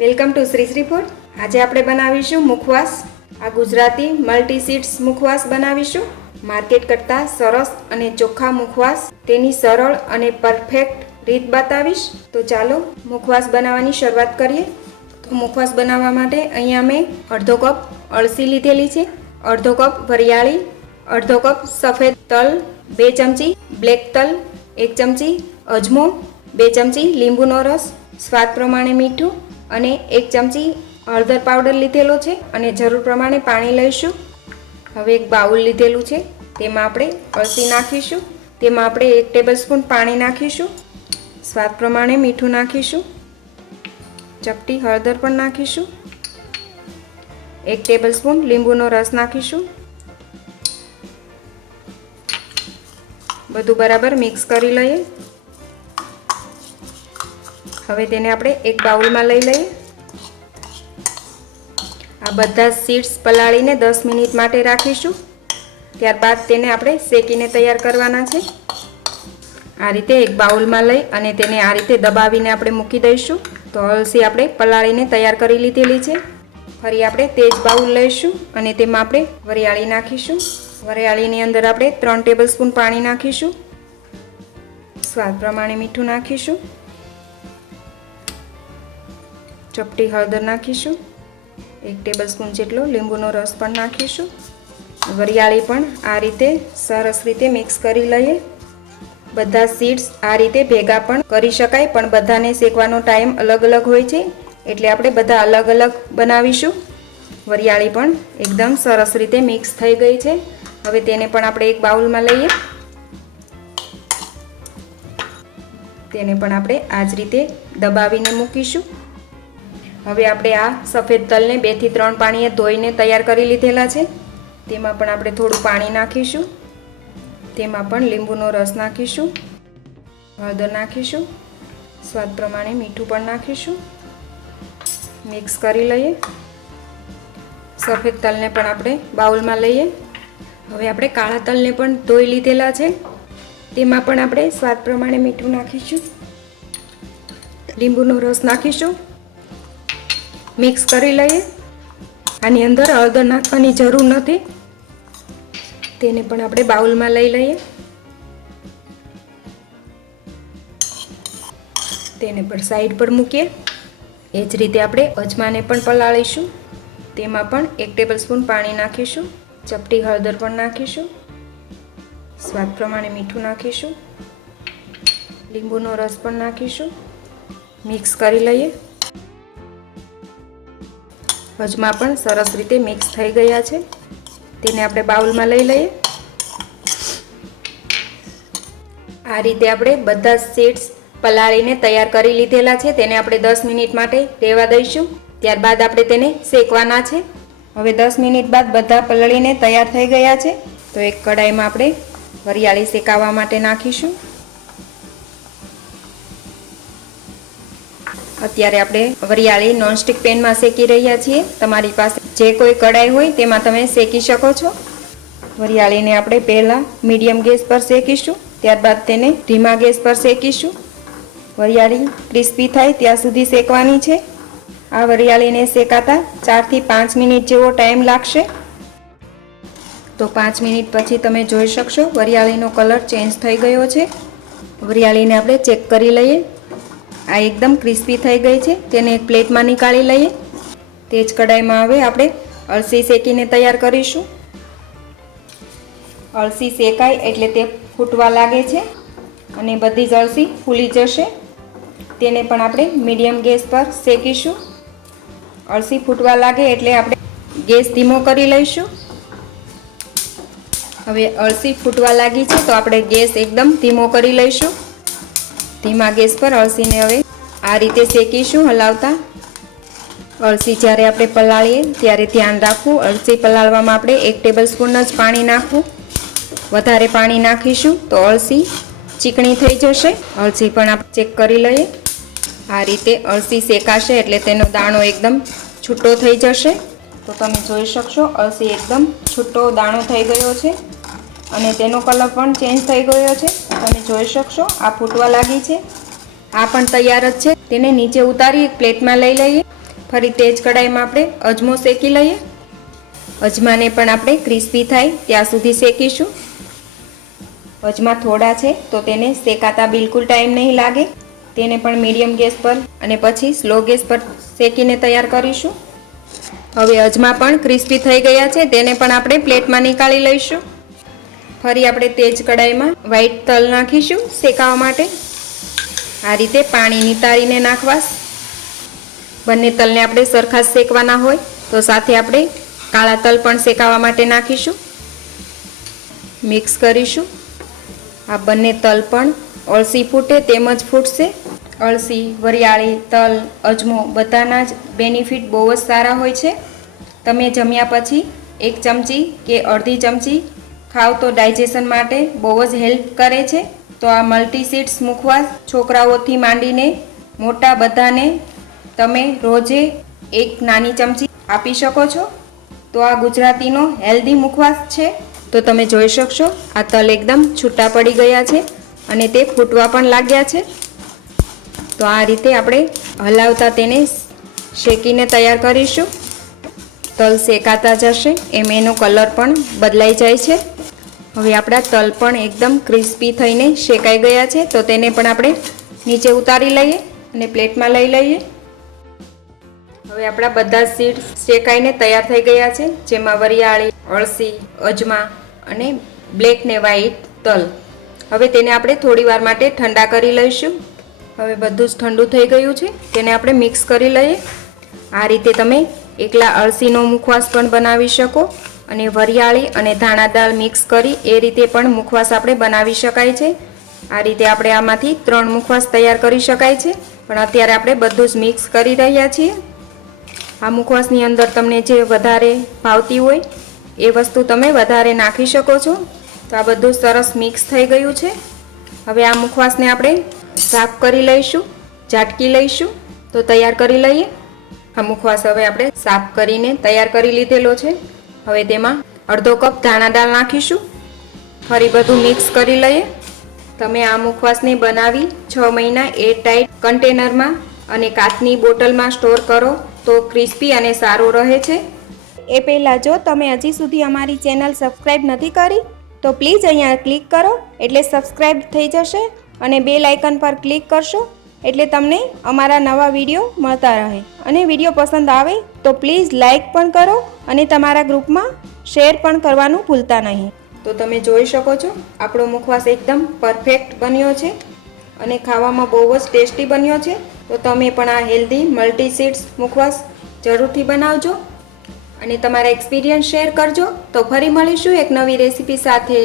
Welcome to Shri Shri food. આજે આપણે બનાવીશું મુખવાસ. આ ગુજરાતી મલ્ટી સીડ્સ મુખવાસ બનાવીશું. માર્કેટ કરતાં સરસ અને ચોખ્ખા મુખવાસ, તેની સરળ અને પરફેક્ટ રીત બતાવીશ. તો ચાલો મુખવાસ બનાવવાની શરૂઆત કરીએ. તો મુખવાસ બનાવવા માટે અહીંયા મેં અડધો કપ અળસી લીધેલી છે, અડધો કપ વરિયાળી, અડધો કપ સફેદ તલ, 2 ચમચી બ્લેક તલ, 1 ચમચી અજમો, 2 ચમચી લીંબુનો રસ, સ્વાદ પ્રમાણે મીઠું અને 1 ચમચી હળદર પાવડર લીધેલો છે અને જરૂર પ્રમાણે પાણી લઈશું. હવે એક બાઉલ લીધેલું છે, તેમાં આપણે અળસી નાખીશું. તેમાં આપણે 1 ટેબલસ્પૂન પાણી નાખીશું. સ્વાદ પ્રમાણે મીઠું નાખીશું. ચપટી હળદર પણ નાખીશું. 1 ટેબલસ્પૂન લીંબુનો રસ નાખીશું. બધું બરાબર મિક્સ કરી લઈએ. હવે તેને આપણે એક બાઉલમાં લઈ લઈએ. આ બધા સીડ્સ પલાળીને 10 મિનિટ માટે રાખીશું. ત્યારબાદ તેને આપણે શેકીને તૈયાર કરવાના છે. આ રીતે એક બાઉલમાં લઈ અને તેને આ રીતે દબાવીને આપણે મૂકી દઈશું. તો અળસી આપણે પલાળીને તૈયાર કરી લીધેલી છે. ફરી આપણે તે જ બાઉલ લઈશું અને તેમાં આપણે વરિયાળી નાખીશું. વરિયાળીની અંદર આપણે 3 ટેબલસ્પૂન પાણી નાખીશું. સ્વાદ પ્રમાણે મીઠું નાખીશું. ચપટી હળદર નાખીશું. 1 ટેબલસ્પૂન જેટલો લીંબુનો રસ પણ નાખીશું. વરિયાળી પણ આ રીતે સરસ રીતે મિક્સ કરી લઈએ. બધા સીડ્સ આ રીતે ભેગા પણ કરી શકાય, પણ બધાને શેકવાનો ટાઈમ અલગ અલગ હોય છે, એટલે આપણે બધા અલગ અલગ બનાવીશું. વરિયાળી પણ એકદમ સરસ રીતે મિક્સ થઈ ગઈ છે. હવે તેને પણ આપણે એક બાઉલમાં લઈએ. તેને પણ આપણે આ જ રીતે દબાવીને મૂકીશું. હવે આપણે આ સફેદ તલને 2 થી 3 પાણીએ ધોઈને તૈયાર કરી લીધેલા છે. તેમાં પણ આપણે થોડું પાણી નાખીશું. તેમાં પણ લીંબુનો રસ નાખીશું. હળદર નાખીશું. સ્વાદ પ્રમાણે મીઠું પણ નાખીશું. મિક્સ કરી લઈએ. સફેદ તલને પણ આપણે બાઉલમાં લઈએ. હવે આપણે કાળા તલને પણ ધોઈ લીધેલા છે. તેમાં પણ આપણે સ્વાદ પ્રમાણે મીઠું નાખીશું. લીંબુનો રસ નાખીશું. મિક્સ કરી લઈએ. આની અંદર હળદર નાખવાની જરૂર નથી. તેને પણ આપણે બાઉલમાં લઈ લઈએ. તેને પણ સાઈડ પર મૂકીએ. એ જ રીતે આપણે અજમાને પણ પલાળીશું. તેમાં પણ 1 ટેબલસ્પૂન પાણી નાખીશું. ચપટી હળદર પણ નાખીશું. સ્વાદ પ્રમાણે મીઠું નાખીશું. લીંબુનો રસ પણ નાખીશું. મિક્સ કરી લઈએ. અજમા પણ સરસ રીતે મિક્સ થઈ ગયા છે. તેને આપણે બાઉલમાં લઈ લઈએ. આ રીતે આપણે બધા સીડ્સ પલાળીને તૈયાર કરી લીધેલા છે. તેને આપણે 10 મિનિટ માટે રહેવા દઈશું. ત્યારબાદ આપણે તેને શેકવાના છે. હવે 10 મિનિટ બાદ બધા પલાળીને તૈયાર થઈ ગયા છે. તો એક કડાઈમાં આપણે વરિયાળી શેકાવા માટે નાખીશું. અત્યારે આપણે વરિયાળી નોનસ્ટિક પેનમાં શેકી રહ્યા છીએ. તમારી પાસે જે કોઈ કડાઈ હોય તેમાં તમે શેકી શકો છો. વરિયાળીને આપણે પહેલાં મીડિયમ ગેસ પર શેકીશું. ત્યારબાદ તેને ધીમા ગેસ પર શેકીશું. વરિયાળી ક્રિસ્પી થાય ત્યાં સુધી શેકવાની છે. આ વરિયાળીને શેકાતા 4 થી 5 મિનિટ જેવો ટાઈમ લાગશે. તો 5 મિનિટ પછી તમે જોઈ શકશો વરિયાળીનો કલર ચેન્જ થઈ ગયો છે. વરિયાળીને આપણે ચેક કરી લઈએ. આ એકદમ ક્રિસ્પી થઈ ગઈ છે. તેને એક પ્લેટમાં નીકાળી લઈએ. તે જ કડાઈમાં હવે આપણે અળસી શેકીને તૈયાર કરીશું. અળસી શેકાય એટલે તે ફૂટવા લાગે છે અને બધી જ અળસી ફૂલી જશે. તેને પણ આપણે મીડિયમ ગેસ પર શેકીશું. અળસી ફૂટવા લાગે એટલે આપણે ગેસ ધીમો કરી લઈશું. હવે અળસી ફૂટવા લાગી છે તો આપણે ગેસ એકદમ ધીમો કરી લઈશું. ધીમા ગેસ પર અળસીને હવે આ રીતે શેકીશું હલાવતા. અળસી જ્યારે આપણે પલાળીએ ત્યારે ધ્યાન રાખવું, અળસી પલાળવામાં આપણે 1 ટેબલસ્પૂન જ પાણી નાખવું. વધારે પાણી નાખીશું તો અળસી ચીકણી થઈ જશે. અળસી પણ આપણે ચેક કરી લઈએ. આ રીતે અળસી શેકાશે એટલે તેનો દાણો એકદમ છૂટો થઈ જશે. તો તમે જોઈ શકશો અળસી એકદમ છૂટો દાણો થઈ ગયો છે અને તેનો કલર પણ ચેન્જ થઈ ગયો છે. તમે જોઈ શકશો આ ફૂટવા લાગી છે. આ પણ તૈયાર જ છે. તેને નીચે ઉતારી એક પ્લેટમાં લઈ લઈએ. ફરી તે જ કડાઈમાં આપણે અજમો શેકી લઈએ. અજમાને પણ આપણે ક્રિસ્પી થાય ત્યાં સુધી શેકીશું. અજમા થોડા છે તો તેને શેકાતા બિલકુલ ટાઈમ નહીં લાગે. તેને પણ મીડિયમ ગેસ પર અને પછી સ્લો ગેસ પર શેકીને તૈયાર કરીશું. હવે અજમા પણ ક્રિસ્પી થઈ ગયા છે, તેને પણ આપણે પ્લેટમાં નીકાળી લઈશું. ફરી આપણે તે જ કડાઈમાં વ્હાઈટ તલ નાખીશું શેકાવા માટે. આ રીતે પાણી નિતારીને નાખવા. બંને તલને આપણે સરખા શેકવાના હોય તો સાથે આપણે કાળા તલ પણ શેકાવા માટે નાખીશું. મિક્સ કરીશું. આ બંને તલ પણ અળસી ફૂટે તેમજ ફૂટશે. અળસી, વરિયાળી, તલ, અજમો બધાના જ બેનિફિટ બહુ જ સારા હોય છે. તમે જમ્યા પછી 1 ચમચી કે અડધી ચમચી ખાવ તો ડાયજેશન માટે બહુ જ હેલ્પ કરે છે. તો આ મલ્ટી સીડ્સ મુખવાસ છોકરાઓથી માંડીને મોટા બધાને તમે રોજે 1 નાની ચમચી આપી શકો છો. તો આ ગુજરાતીનો હેલ્ધી મુખવાસ છે. તો તમે જોઈ શકશો આ તલ એકદમ છૂટા પડી ગયા છે અને તે ફૂટવા પણ લાગ્યા છે. તો આ રીતે આપણે હલાવતા તેને શેકીને તૈયાર કરીશું. તલ શેકાતા જશે એમ એનો કલર પણ બદલાઈ જાય છે. હવે આપણા તલ પણ એકદમ ક્રિસ્પી થઈને શેકાઈ ગયા છે. તો તેને પણ આપણે નીચે ઉતારી લઈએ અને પ્લેટમાં લઈ લઈએ. હવે આપણા બધા સીડ્સ શેકાઈને તૈયાર થઈ ગયા છે, જેમાં વરિયાળી, અળસી, અજમા અને બ્લેક ને વ્હાઈટ તલ. હવે તેને આપણે થોડી વાર માટે ઠંડા કરી લઈશું. હવે બધું જ ઠંડુ થઈ ગયું છે, તેને આપણે મિક્સ કરી લઈએ. આ રીતે તમે એકલા અળસીનો મુખવાસ પણ બનાવી શકો અને વરિયાળી અને ધાણા દાળ મિક્સ કરી એ રીતે પણ મુખવાસ આપણે બનાવી શકાય છે. આ રીતે આપણે આમાંથી 3 મુખવાસ તૈયાર કરી શકાય છે, પણ અત્યારે આપણે બધું જ મિક્સ કરી રહ્યા છીએ. આ મુખવાસની અંદર તમને જે વધારે ભાવતી હોય એ વસ્તુ તમે વધારે નાખી શકો છો. તો આ બધું સરસ મિક્સ થઈ ગયું છે. હવે આ મુખવાસને આપણે સાફ કરી લઈશું, ઝાટકી લઈશું. તો તૈયાર કરી લઈએ. આ મુખવાસ હવે આપણે સાફ કરીને તૈયાર કરી લીધેલો છે. હવે તેમાં અડધો કપ ધાણા દાળ નાખીશું. ફરી બધું મિક્સ કરી લઈએ. તમે આ મુખવાસને બનાવી 6 મહિના એરટાઇટ કન્ટેનરમાં અને કાચની બોટલમાં સ્ટોર કરો તો ક્રિસ્પી અને સારો રહે છે. એ પહેલાં જો તમે હજી સુધી અમારી ચેનલ સબસ્ક્રાઈબ નથી કરી તો પ્લીઝ અહીંયા ક્લિક કરો એટલે સબસ્ક્રાઈબ થઈ જશે અને બેલ આઇકન પર ક્લિક કરશો એટલે તમને અમારા નવા વિડીયો મળતા રહે. અને વિડીયો પસંદ આવે તો પ્લીઝ લાઇક પણ કરો અને તમારા ગ્રુપમાં શેર પણ કરવાનું ભૂલતા નહીં. તો તમે જોઈ શકો છો આપણો મુખવાસ એકદમ પરફેક્ટ બન્યો છે અને ખાવામાં બહુ જ ટેસ્ટી બન્યો છે. તો તમે પણ આ હેલ્ધી મલ્ટી સીડ્સ મુખવાસ જરૂરથી બનાવજો અને તમારા એક્સપિરિયન્સ શેર કરજો. તો ફરી મળીશું એક નવી રેસીપી સાથે.